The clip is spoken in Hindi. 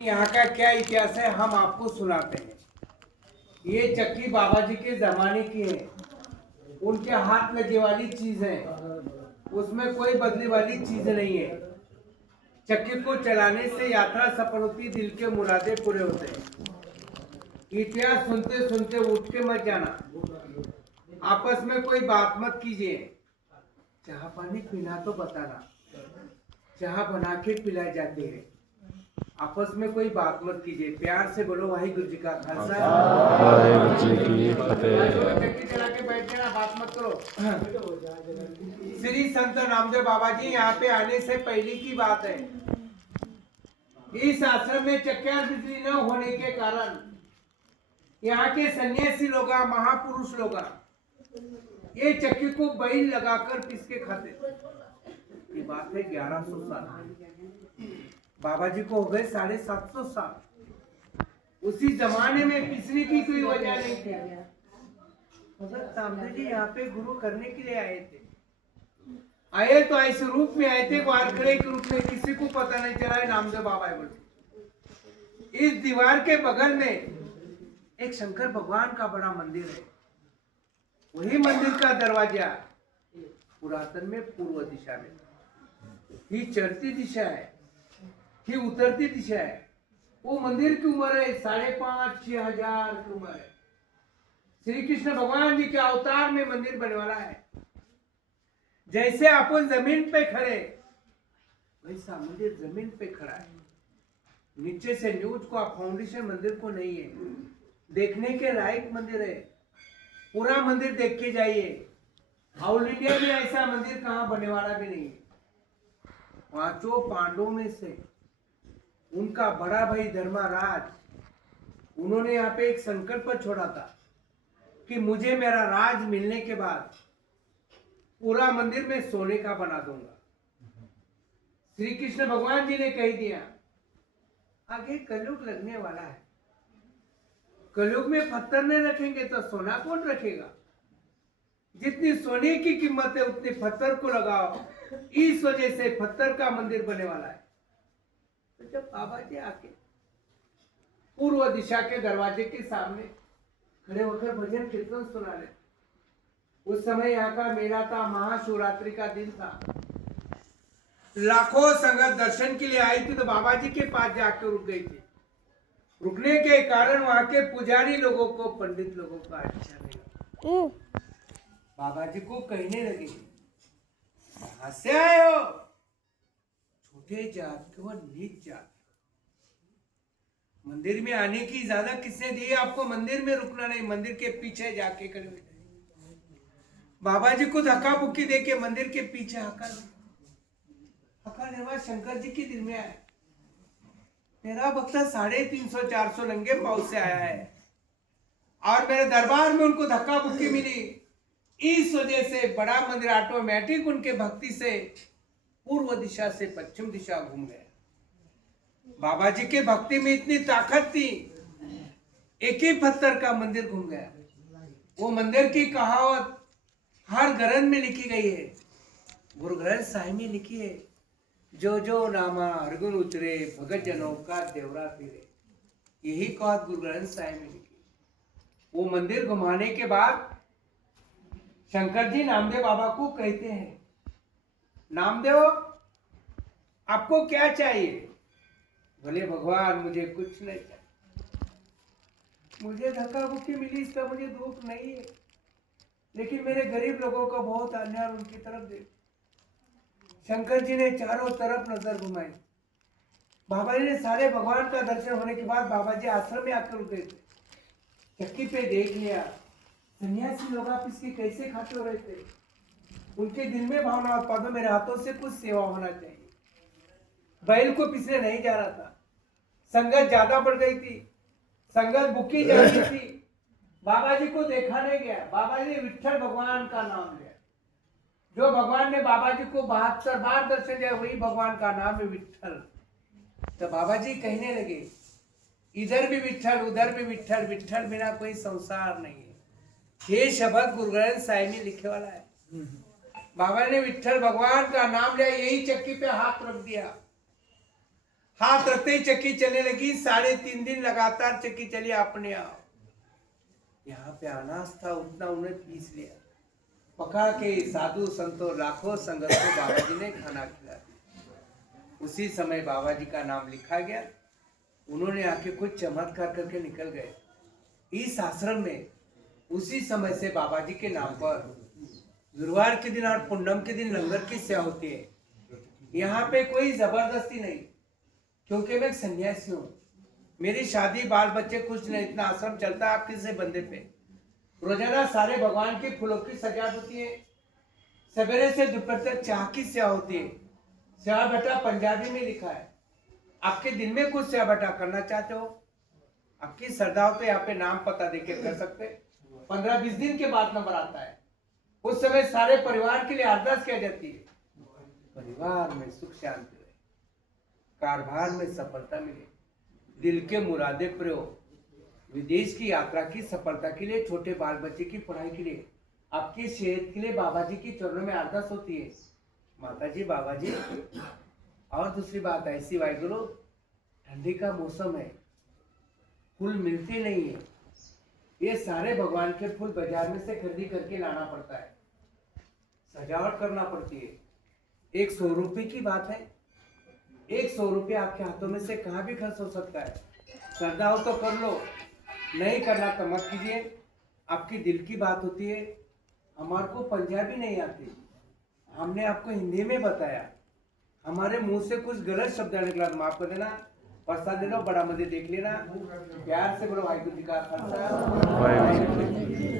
यहाँ का क्या इतिहास है हम आपको सुनाते हैं। ये चक्की बाबा जी के जमाने की है, उनके हाथ लगे वाली चीज है, उसमें कोई बदले वाली चीज नहीं है। चक्की को चलाने से यात्रा सफल होती, दिल के मुरादे पूरे होते हैं। इतिहास सुनते सुनते उठ के मत जाना, आपस में कोई बात मत कीजिए। चाह पानी पीना तो बताना, चाह बना के पिलाई जाती है। आपस में कोई बात मत कीजिए, प्यार से बोलो वाहिगुरु जी का खालसा वाहिगुरु जी की फतेह। चक्की चला के बैठ जाना, बात मत करो। श्री संत नामदेव बाबा जी यहाँ पे आने से पहले की बात है। इस आश्रम में चक्कर बिजली न होने के कारण यहाँ के सन्यासी लोग, महापुरुष लोग ये चक्की को बैल लगाकर पीस के खाते। ये बात है 1100 साल। बाबा जी को हो गए 750 साल। उसी जमाने में पिसने की कोई वजह नहीं थी। भगत नामदेव जी यहाँ पे गुरु करने के लिए आए थे। आए तो ऐसे रूप में आए थे, वारकरी के रूप में, किसी को पता नहीं चला है नामदेव बाबा है बोले। इस दीवार के बगल में एक शंकर भगवान का बड़ा मंदिर है। वही मंदिर का दरवाजा पुरातन में पूर्व दिशा में, ही चढ़ती दिशा है, ही उतरती दिशा है। वो मंदिर की उम्र है 5,500-6 हजार की उम्र है। श्री कृष्ण भगवान जी के अवतार में मंदिर बनने वाला है। जैसे अपन जमीन पे खड़े, वैसा मंदिर जमीन पे खड़ा है। नीचे से न्यूज को फाउंडेशन मंदिर को नहीं है, देखने के लायक मंदिर है। पूरा मंदिर देख के जाइए। ऑल इंडिया में ऐसा मंदिर कहाँ बनने वाला भी नहीं है। पांचों पांडवों में से उनका बड़ा भाई धर्मराज, उन्होंने यहाँ पे एक संकल्प छोड़ा था कि मुझे मेरा राज मिलने के बाद पूरा मंदिर में सोने का बना दूंगा। श्री कृष्ण भगवान जी ने कह दिया, आगे कलयुग लगने वाला है, कलयुग में पत्थर नहीं रखेंगे तो सोना कौन रखेगा। जितनी सोने की कीमत है उतनी पत्थर को लगाओ। इस वजह से पत्थर का मंदिर बनने वाला है। तो जब बाबा जी आके पूर्व दिशा के दरवाजे के सामने खड़े होकर भजन कीर्तन सुना रहे, उस समय यहाँ का मेला था, महाशिवरात्रि का दिन था। लाखों संगत दर्शन के लिए आई थी, तो बाबा जी के पास जाकर रुक गई थी। रुकने के कारण वहां के पुजारी लोगों को, पंडित लोगों का अच्छा नहीं लगा। बाबा जी को कहने लगे, कहां से आए हो? छोटे जात के वो नीच जात। मंदिर में आने की इजाजत किसने दी? आपको मंदिर में रुकना नहीं, मंदिर के पीछे जाके खड़े हो जाए। बाबा जी को धक्का बुक्की दे के मंदिर के पीछे हका निर्वाह शंकर जी के दिल में आया। मेरा भक्त 350-400 नंगे पाँव से आया है और मेरे दरबार में उनको धक्का बुक्की मिली। इस वजह से बड़ा मंदिर ऑटोमेटिक उनके भक्ति से पूर्व दिशा से पश्चिम दिशा घूम गया। बाबा जी के भक्ति में इतनी ताकत थी, एक ही पत्थर का मंदिर घूम गया। वो मंदिर की कहावत हर ग्रंथ में लिखी गई है, गुरु ग्रंथ साहिब में लिखी है, जो जो नामा हरगुन उतरे भगत जनों का देवरा फिरे। यही कहावत गुरु ग्रंथ साहिब में लिखी। वो मंदिर घुमाने के बाद शंकर जी नामदेव बाबा को कहते हैं, नामदेव आपको क्या चाहिए? बोले भगवान मुझे कुछ नहीं चाहिए, मुझे धक्का बुक्की मिली इसका मुझे दुख नहीं है, लेकिन मेरे गरीब लोगों का बहुत अन्याय उनकी तरफ देख। शंकर जी ने चारों तरफ नजर घुमाई। बाबा जी ने सारे भगवान का दर्शन होने के बाद बाबा जी आश्रम में आकर रुके थे। चक्की पे देख लिया, सन्यासी लोग आप इसकी कैसे खाते हो रहे थे। उनके दिल में भावना उत्पादन, मेरे हाथों से कुछ सेवा होना चाहिए। बैल को पिसने नहीं जा रहा था, संगत ज्यादा बढ़ गई थी, संगत बुकी जा रही थी। बाबा जी को देखा नहीं गया। बाबा जी ने विठल भगवान का नाम लिया। जो भगवान ने बाबा जी को 72 बार दर्शन दिया, वही भगवान का नाम है विठल। तो बाबा जी कहने लगे, इधर भी विठल उधर भी विठल, विठल बिना कोई संसार नहीं है। ये शब्द गुरु ग्रंथ साहिब में लिखे वाला है। बाबा ने विठल भगवान का नाम लिया, यही चक्की पे हाथ रख दिया। हाथ रखते ही चक्की चलने लगी। 3.5 दिन लगातार चक्की चली अपने आप। यहाँ पे अनाज था उतना उन्हें पीस लिया, पका के साधु संतों लाखों संगत को बाबा जी ने खाना खिला दिया। उसी समय बाबा जी का नाम लिखा गया। उन्होंने आके कुछ चमत्कार करके निकल गए। इस आश्रम में उसी समय से बाबा जी के नाम पर गुरुवार के दिन और पूर्णम के दिन लंगर की सेवा होती है। यहाँ पे कोई जबरदस्ती नहीं, क्योंकि मैं एक सन्यासी हूँ। मेरी शादी बाल बच्चे कुछ नहीं, इतना आश्रम चलता है आपके से बंदे पे। रोजाना सारे भगवान के फूलों की सजावट होती है। सवेरे से दोपहर तक चाह की सेवा होती है। सेवा बेटा पंजाबी में लिखा है। आपके दिन में कुछ सेवा बेटा करना चाहते हो, आपकी श्रद्धा हो तो यहाँ पे नाम पता देके कर सकते। 15-20 दिन के बाद नंबर आता है। उस समय सारे परिवार के लिए अरदास किया जाती है, परिवार में सुख शांति रहे, कारोबार में सफलता मिले, दिल के मुरादे पूरे हो, विदेश की यात्रा की सफलता के लिए, छोटे बाल बच्चे की पढ़ाई के लिए, आपकी सेहत के लिए बाबा जी की चरणों में अरदास होती है। माता जी बाबा जी। और दूसरी बात ऐसी वाहिगुरु, ठंडी का मौसम है, फूल मिलते नहीं है। ये सारे भगवान के फूल बाजार में से खरीदी करके लाना पड़ता है, सजावट करना पड़ती है। 100 रुपये की बात है। 100 रुपये आपके हाथों में से कहाँ भी खर्च हो सकता है। श्रद्धा हो तो कर लो, नहीं करना तो मत कीजिए। आपकी दिल की बात होती है। हमारे को पंजाबी नहीं आती, हमने आपको हिंदी में बताया। हमारे मुंह से कुछ गलत शब्द निकला तो माफ कर देना। प्रसाद ले लो, बड़ा मंदिर देख लेना। प्यार से बोलो वाहिगुरू जी का खालसा। वाहिगुरू जी की